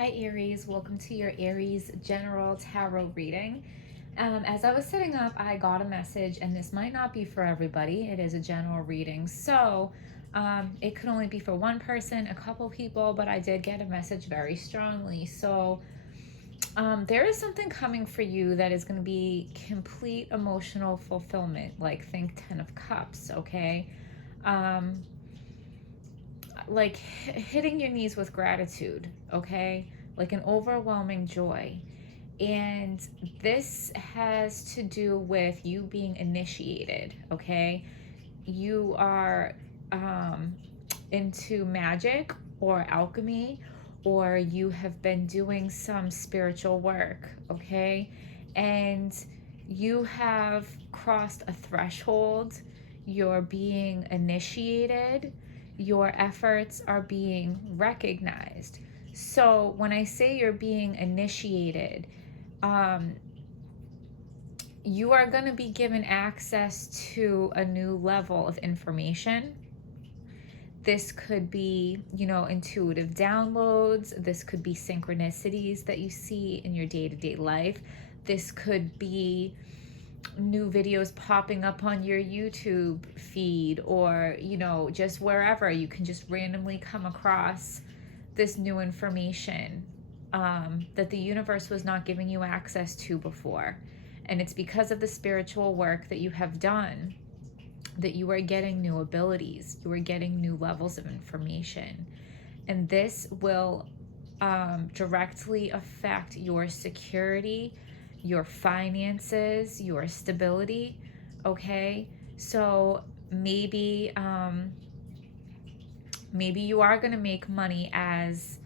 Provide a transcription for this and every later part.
Hi Aries, welcome to your Aries General Tarot reading. As I was setting up, I got a message, and this might not be for everybody. It is a general reading, so it could only be for one person, a couple people, but I did get a message very strongly. So there is something coming for you that is going to be complete emotional fulfillment, like think 10 of Cups, okay? Um, like hitting your knees with gratitude, okay? Like an overwhelming joy. And this has to do with you being initiated, okay? You are into magic or alchemy, or you have been doing some spiritual work, okay? And you have crossed a threshold. You're being initiated. Your efforts are being recognized. So when I say you're being initiated, um, you are going to be given access to a new level of information. This could be, intuitive downloads. This could be synchronicities that you see in your day-to-day life. This could be new videos popping up on your YouTube feed, or, just wherever you can just randomly come across this new information that the universe was not giving you access to before. And it's because of the spiritual work that you have done that you are getting new abilities, you are getting new levels of information. And this will directly affect your security, your finances, your stability, okay? So maybe you are going to make money as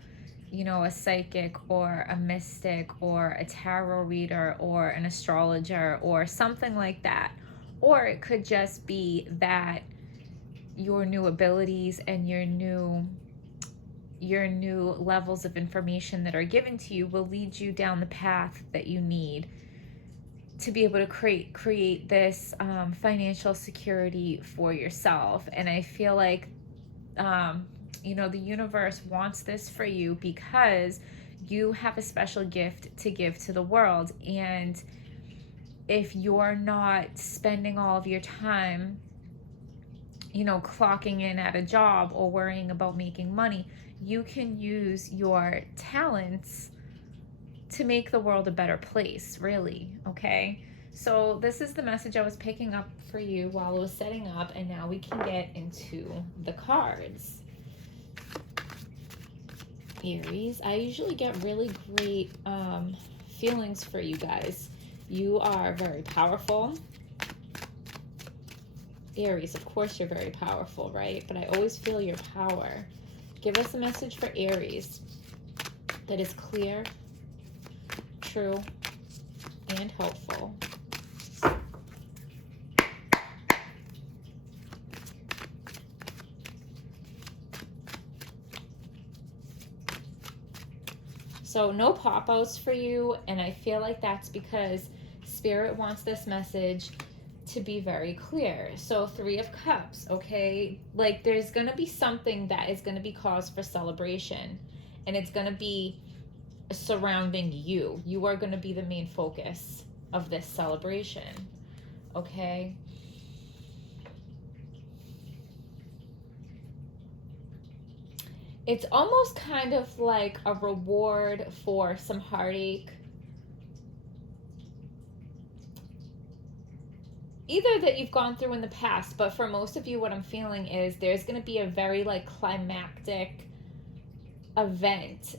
a psychic or a mystic or a tarot reader or an astrologer or something like that. Or it could just be that your new abilities and your new levels of information that are given to you will lead you down the path that you need to be able to create this financial security for yourself. And I feel like the universe wants this for you because you have a special gift to give to the world. And if you're not spending all of your time, clocking in at a job or worrying about making money, you can use your talents to make the world a better place, really, okay? So this is the message I was picking up for you while I was setting up, and now we can get into the cards. Aries, I usually get really great feelings for you guys. You are very powerful. Aries, of course you're very powerful, right? But I always feel your power. Give us a message for Aries that is clear, true, and hopeful. So no pop-outs for you, and I feel like that's because Spirit wants this message to be very clear. So 3 of Cups, okay? Like there's going to be something that is going to be cause for celebration, and it's going to be surrounding you. You are going to be the main focus of this celebration, okay? It's almost kind of like a reward for some heartache. Either that you've gone through in the past, but for most of you, what I'm feeling is there's going to be a very climactic event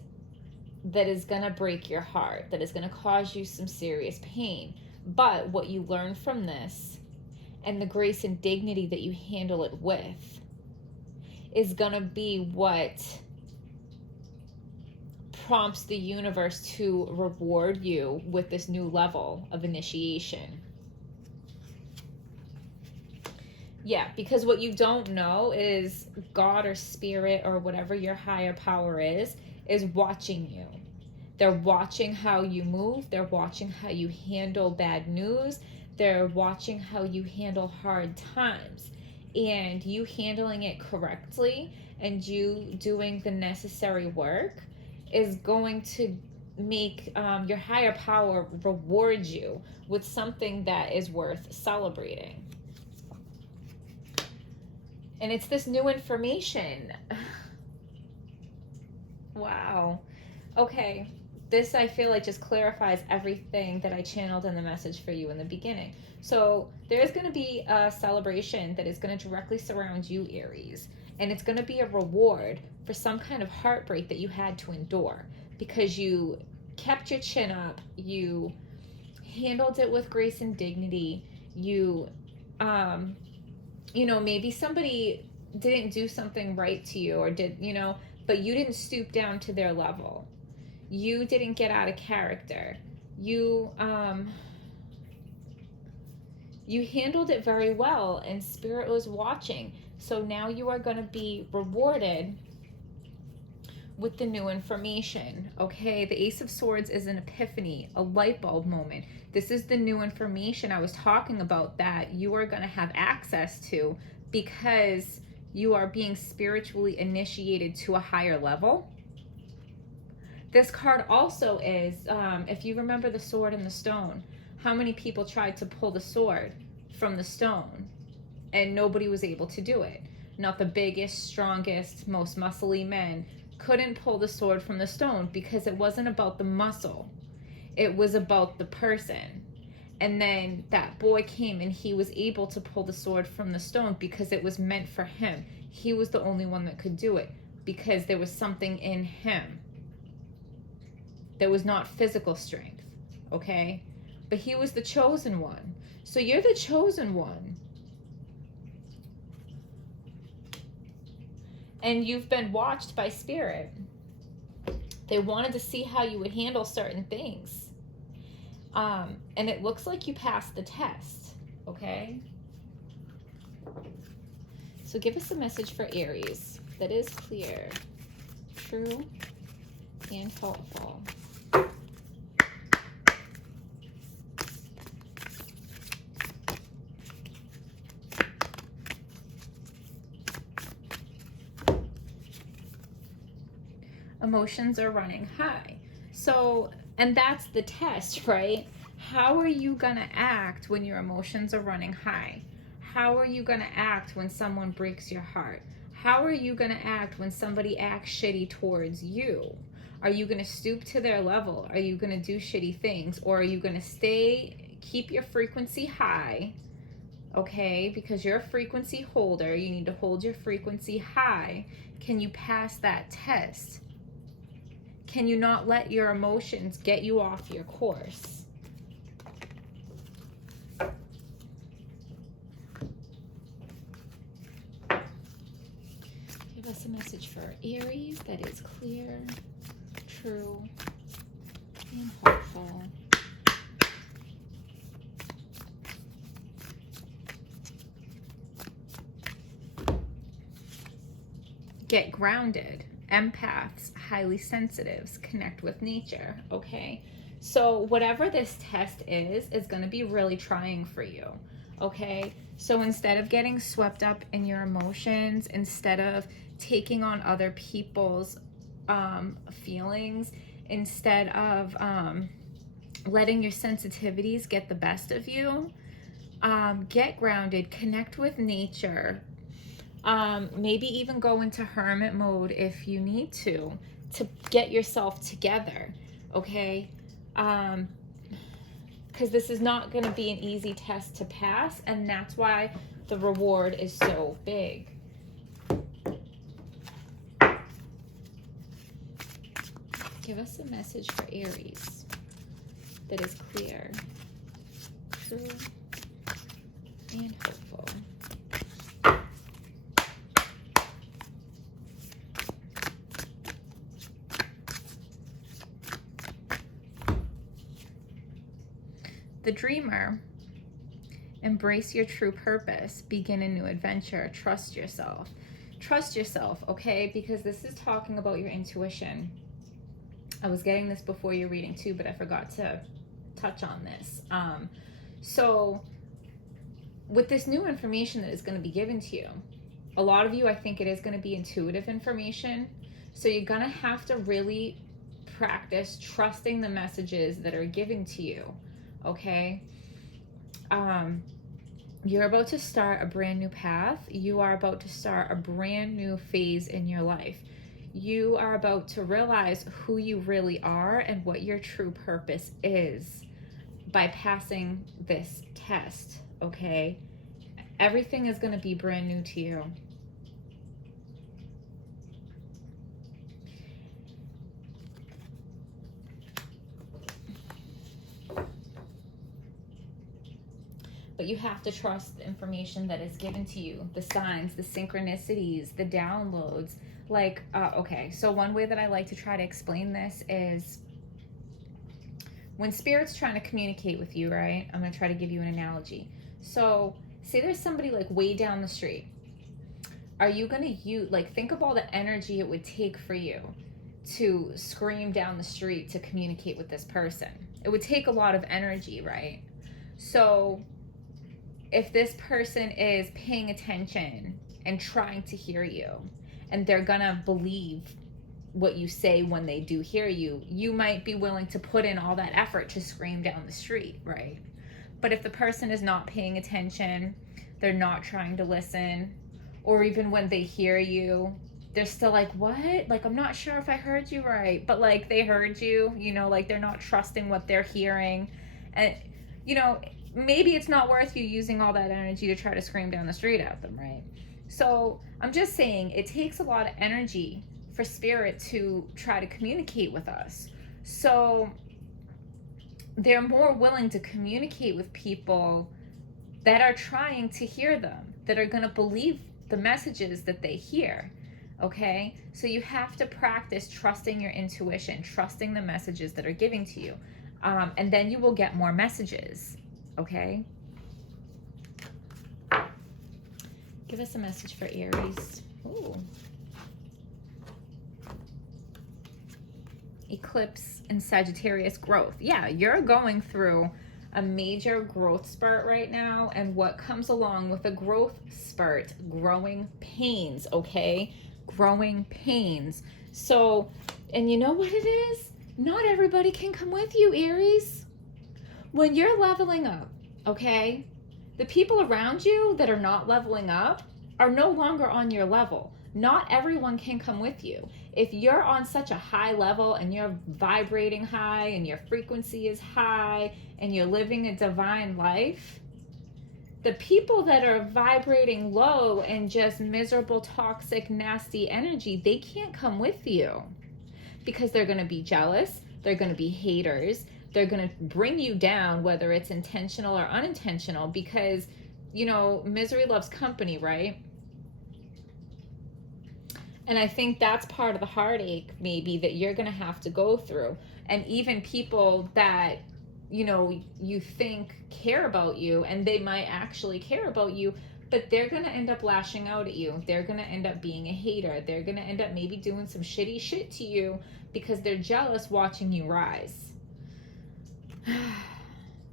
that is going to break your heart, that is going to cause you some serious pain. But what you learn from this and the grace and dignity that you handle it with is going to be what prompts the universe to reward you with this new level of initiation. Yeah, because what you don't know is God or Spirit or whatever your higher power is watching you. They're watching how you move. They're watching how you handle bad news. They're watching how you handle hard times. And you handling it correctly and you doing the necessary work is going to make your higher power reward you with something that is worth celebrating. And it's this new information. Wow. Okay. This, I feel like, just clarifies everything that I channeled in the message for you in the beginning. So there's going to be a celebration that is going to directly surround you, Aries. And it's going to be a reward for some kind of heartbreak that you had to endure, because you kept your chin up, you handled it with grace and dignity, you maybe somebody didn't do something right to you, or did, but you didn't stoop down to their level. You didn't get out of character. You handled it very well, and Spirit was watching. So now you are going to be rewarded with the new information. Okay, the Ace of Swords is an epiphany, a light bulb moment. This is the new information I was talking about that you are going to have access to, because you are being spiritually initiated to a higher level. This card also is, if you remember the sword and the stone, how many people tried to pull the sword from the stone and nobody was able to do it? Not the biggest, strongest, most muscly men couldn't pull the sword from the stone, because it wasn't about the muscle. It was about the person. And then that boy came and he was able to pull the sword from the stone because it was meant for him. He was the only one that could do it, because there was something in him. There was not physical strength, okay? But he was the chosen one. So you're the chosen one. And you've been watched by Spirit. They wanted to see how you would handle certain things. And it looks like you passed the test, okay? So give us a message for Aries that is clear, true, and helpful. Emotions are running high. So, and that's the test, right? How are you going to act when your emotions are running high? How are you going to act when someone breaks your heart? How are you going to act when somebody acts shitty towards you? Are you going to stoop to their level? Are you going to do shitty things? Or are you going to keep your frequency high? Okay, because you're a frequency holder. You need to hold your frequency high. Can you pass that test? Can you not let your emotions get you off your course? Give us a message for Aries that is clear, true, and hopeful. Get grounded. Empaths, highly sensitives, connect with nature, okay? So whatever this test is going to be really trying for you, okay? So instead of getting swept up in your emotions, instead of taking on other people's feelings, instead of letting your sensitivities get the best of you, get grounded, connect with nature. Maybe even go into hermit mode if you need to get yourself together, okay? Because this is not going to be an easy test to pass, and that's why the reward is so big. Give us a message for Aries that is clear, true, and hopeful. The dreamer. Embrace your true purpose. Begin a new adventure. Trust yourself. Trust yourself, okay? Because this is talking about your intuition. I was getting this before your reading too, but I forgot to touch on this. So with this new information that is going to be given to you, a lot of you, I think it is going to be intuitive information. So you're going to have to really practice trusting the messages that are given to you, okay? You're about to start a brand new path. You are about to start a brand new phase in your life. You are about to realize who you really are and what your true purpose is by passing this test, okay? Everything is going to be brand new to you. But you have to trust the information that is given to you, the signs, the synchronicities, the downloads. Like, okay, so one way that I like to try to explain this is when Spirit's trying to communicate with you, right? I'm going to try to give you an analogy. So, say there's somebody like way down the street. Are you going to use, like, think of all the energy it would take for you to scream down the street to communicate with this person. It would take a lot of energy, right? So, if this person is paying attention and trying to hear you, and they're gonna believe what you say when they do hear you, you might be willing to put in all that effort to scream down the street, right? But if the person is not paying attention, they're not trying to listen, or even when they hear you, they're still like, what? Like, I'm not sure if I heard you right, but like they heard you, you know, like they're not trusting what they're hearing. And, you know, maybe it's not worth you using all that energy to try to scream down the street at them, right? So I'm just saying it takes a lot of energy for Spirit to try to communicate with us. So they're more willing to communicate with people that are trying to hear them, that are going to believe the messages that they hear. Okay? So you have to practice trusting your intuition, trusting the messages that are giving to you. And then you will get more messages. Okay? Give us a message for Aries. Ooh. Eclipse and Sagittarius growth. Yeah, you're going through a major growth spurt right now, and what comes along with a growth spurt, growing pains, okay? Growing pains. So, and you know what it is? Not everybody can come with you, Aries. When you're leveling up, okay? The people around you that are not leveling up are no longer on your level. Not everyone can come with you. If you're on such a high level and you're vibrating high and your frequency is high and you're living a divine life, the people that are vibrating low and just miserable, toxic, nasty energy, they can't come with you because they're going to be jealous. They're going to be haters. They're going to bring you down, whether it's intentional or unintentional, because, you know, misery loves company, right? And I think that's part of the heartache, maybe, that you're going to have to go through. And even people that, you know, you think care about you, and they might actually care about you, but they're going to end up lashing out at you. They're going to end up being a hater. They're going to end up maybe doing some shitty shit to you because they're jealous watching you rise.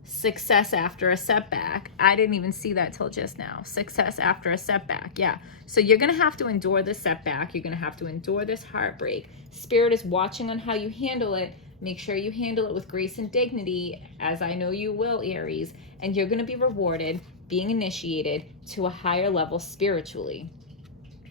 Success after a setback. I didn't even see that till just now. Success after a setback. Yeah. So you're going to have to endure this setback. You're going to have to endure this heartbreak. Spirit is watching on how you handle it. Make sure you handle it with grace and dignity, as I know you will, Aries. And you're going to be rewarded, being initiated to a higher level spiritually.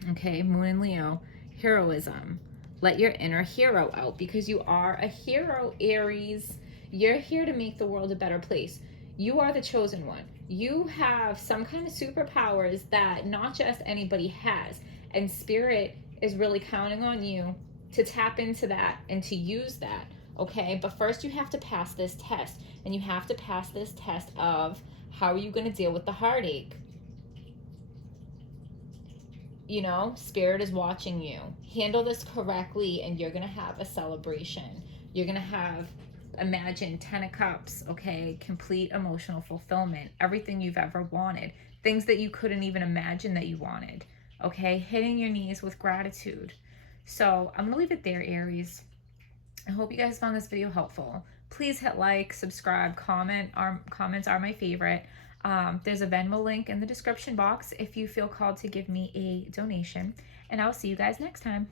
Okay, Moon and Leo. Heroism. Let your inner hero out, because you are a hero, Aries. You're here to make the world a better place. You are the chosen one. You have some kind of superpowers that not just anybody has. And Spirit is really counting on you to tap into that and to use that. Okay, but first you have to pass this test. And you have to pass this test of how are you going to deal with the heartache? You know, Spirit is watching you. Handle this correctly and you're going to have a celebration. You're going to have, imagine 10 of cups, okay? Complete emotional fulfillment. Everything you've ever wanted. Things that you couldn't even imagine that you wanted, okay? Hitting your knees with gratitude. So I'm going to leave it there, Aries. I hope you guys found this video helpful. Please hit like, subscribe, comment. Comments are my favorite. There's a Venmo link in the description box if you feel called to give me a donation. And I'll see you guys next time.